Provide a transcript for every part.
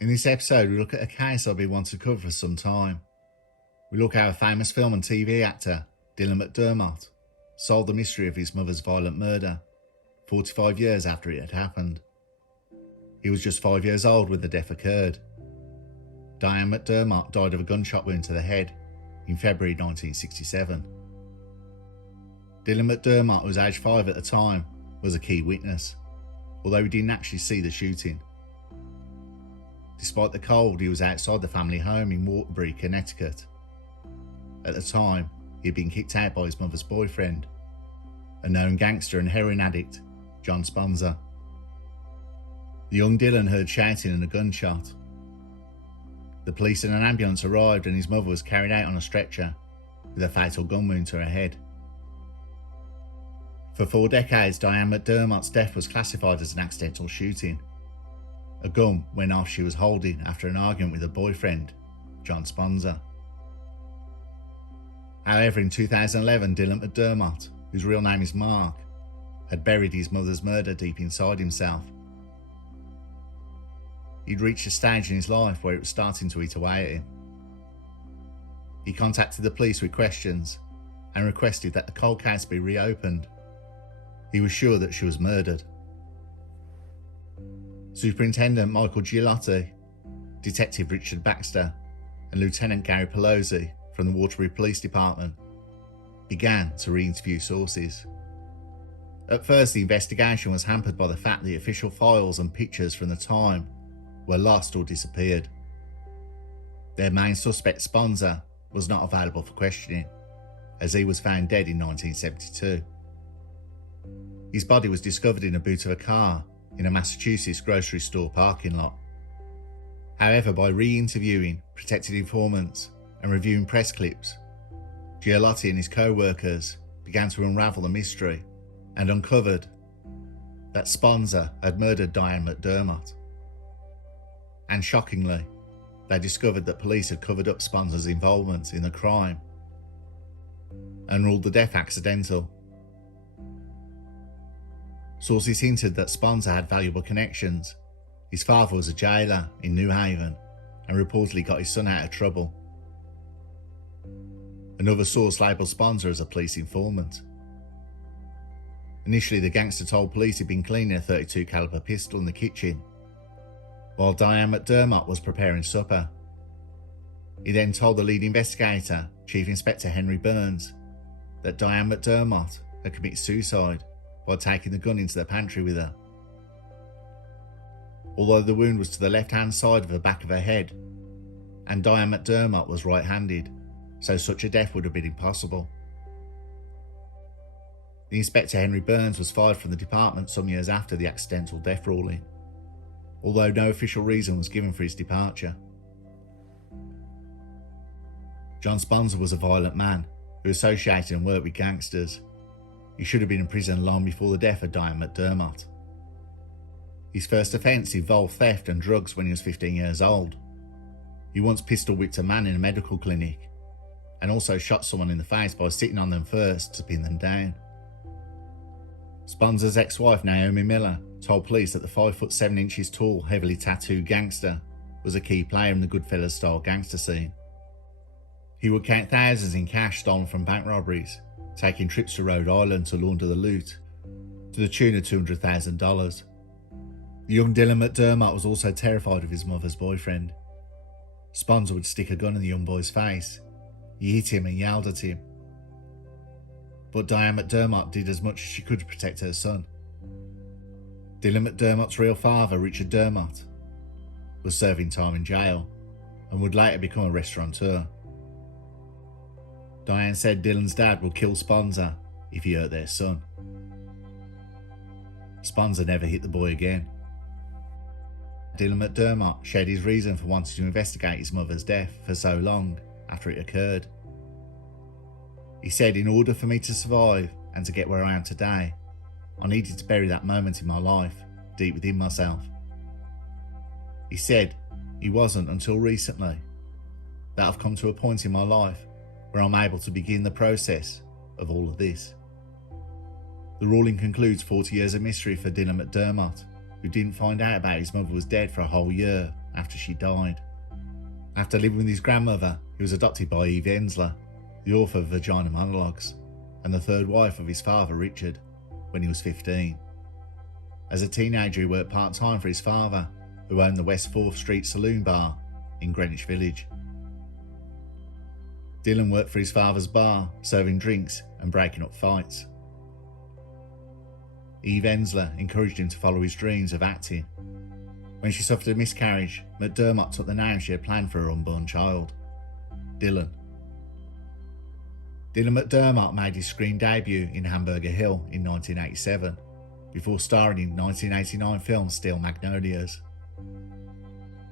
In this episode, we look at a case I've been wanting to cover for some time. We look how a famous film and TV actor, Dylan McDermott, solved the mystery of his mother's violent murder 45 years after it had happened. He was just 5 years old when the death occurred. Diane McDermott died of a gunshot wound to the head in February 1967. Dylan McDermott, who was aged 5 at the time, was a key witness, although he didn't actually see the shooting. Despite the cold, he was outside the family home in Waterbury, Connecticut. At the time, he had been kicked out by his mother's boyfriend, a known gangster and heroin addict, John Sponser. The young Dylan heard shouting and a gunshot. The police and an ambulance arrived and his mother was carried out on a stretcher with a fatal gun wound to her head. For 4 decades, Diane McDermott's death was classified as an accidental shooting. A gun went off she was holding after an argument with her boyfriend, John Sponser. However, in 2011, Dylan McDermott, whose real name is Mark, had buried his mother's murder deep inside himself. He'd reached a stage in his life where it was starting to eat away at him. He contacted the police with questions and requested that the cold case be reopened. He was sure that she was murdered. Superintendent Michael Giolotti, Detective Richard Baxter, and Lieutenant Gary Pelosi from the Waterbury Police Department began to re-interview sources. At first, the investigation was hampered by the fact that the official files and pictures from the time were lost or disappeared. Their main suspect, Sponser, was not available for questioning, as he was found dead in 1972. His body was discovered in the boot of a car in a Massachusetts grocery store parking lot. However, by re-interviewing protected informants and reviewing press clips, Giolotti and his co-workers began to unravel the mystery and uncovered that Sponser had murdered Diane McDermott. And shockingly, they discovered that police had covered up Sponser's involvement in the crime and ruled the death accidental. Sources hinted that Sponser had valuable connections. His father was a jailer in New Haven and reportedly got his son out of trouble. Another source labelled Sponser as a police informant. Initially, the gangster told police he'd been cleaning a .32 caliber pistol in the kitchen while Diane McDermott was preparing supper. He then told the lead investigator, Chief Inspector Henry Burns, that Diane McDermott had committed suicide by taking the gun into the pantry with her. Although the wound was to the left-hand side of the back of her head, and Diane McDermott was right-handed, so such a death would have been impossible. The Inspector Henry Burns was fired from the department some years after the accidental death ruling, although no official reason was given for his departure. John Sponser was a violent man who associated and worked with gangsters. He should have been in prison long before the death of Diane McDermott. His first offence involved theft and drugs when he was 15 years old. He once pistol whipped a man in a medical clinic and also shot someone in the face by sitting on them first to pin them down. Sponser's ex-wife Naomi Miller told police that the 5'7" tall, heavily tattooed gangster was a key player in the Goodfellas-style gangster scene. He would count thousands in cash stolen from bank robberies, taking trips to Rhode Island to launder the loot, to the tune of $200,000. The young Dylan McDermott was also terrified of his mother's boyfriend. Sponser would stick a gun in the young boy's face. He hit him and yelled at him. But Diane McDermott did as much as she could to protect her son. Dylan McDermott's real father, Richard Dermott, was serving time in jail and would later become a restaurateur. Diane said Dylan's dad would kill Sponser if he hurt their son. Sponser never hit the boy again. Dylan McDermott shared his reason for wanting to investigate his mother's death for so long after it occurred. He said, "In order for me to survive and to get where I am today, I needed to bury that moment in my life deep within myself." He said, "It wasn't until recently that I've come to a point in my life where I'm able to begin the process of all of this." The ruling concludes 40 years of mystery for Dylan McDermott, who didn't find out about his mother was dead for a whole year after she died. After living with his grandmother, he was adopted by Eve Ensler, the author of Vagina Monologues, and the third wife of his father, Richard, when he was 15. As a teenager, he worked part-time for his father, who owned the West 4th Street Saloon Bar in Greenwich Village. Dylan worked for his father's bar, serving drinks and breaking up fights. Eve Ensler encouraged him to follow his dreams of acting. When she suffered a miscarriage, McDermott took the name she had planned for her unborn child, Dylan. Dylan McDermott made his screen debut in Hamburger Hill in 1987, before starring in 1989 film Steel Magnolias.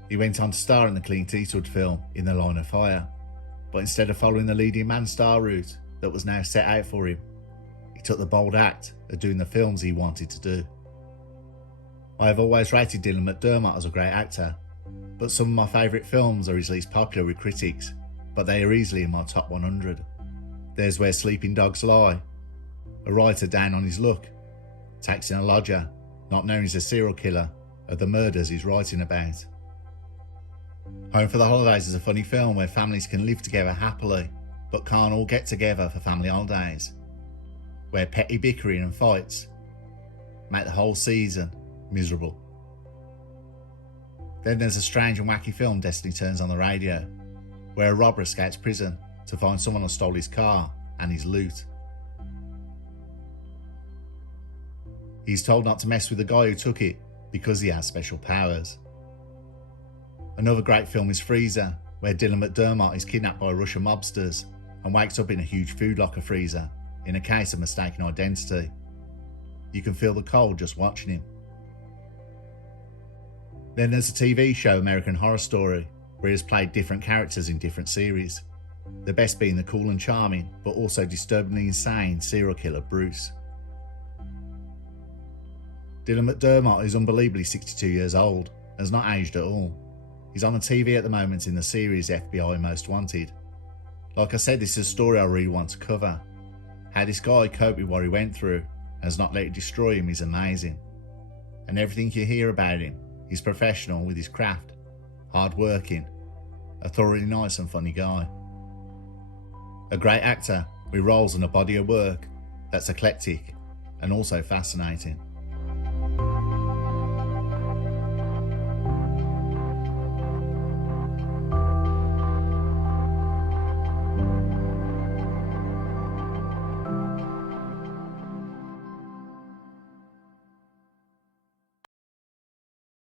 He went on to star in the Clint Eastwood film In the Line of Fire, but instead of following the leading man star route that was now set out for him, he took the bold act of doing the films he wanted to do. I have always rated Dylan McDermott as a great actor, but some of my favourite films are his least popular with critics, but they are easily in my top 100. There's Where Sleeping Dogs Lie, A Writer Down on His Luck, Taxing a Lodger, not knowing he's a serial killer, of the murders he's writing about. Home for the Holidays is a funny film where families can live together happily, but can't all get together for family holidays, where petty bickering and fights make the whole season miserable. Then there's a strange and wacky film, Destiny Turns on the Radio, where a robber escapes prison to find someone who stole his car and his loot. He's told not to mess with the guy who took it because he has special powers. Another great film is Freezer, where Dylan McDermott is kidnapped by Russian mobsters and wakes up in a huge food locker freezer in a case of mistaken identity. You can feel the cold just watching him. Then there's a TV show, American Horror Story, where he has played different characters in different series, the best being the cool and charming, but also disturbingly insane serial killer Bruce. Dylan McDermott is unbelievably 62 years old and has not aged at all. He's on the TV at the moment in the series FBI Most Wanted. Like I said, this is a story I really want to cover. How this guy coped with what he went through and has not let it destroy him is amazing. And everything you hear about him, he's professional with his craft, hard-working, a thoroughly nice and funny guy. A great actor with roles and a body of work that's eclectic and also fascinating.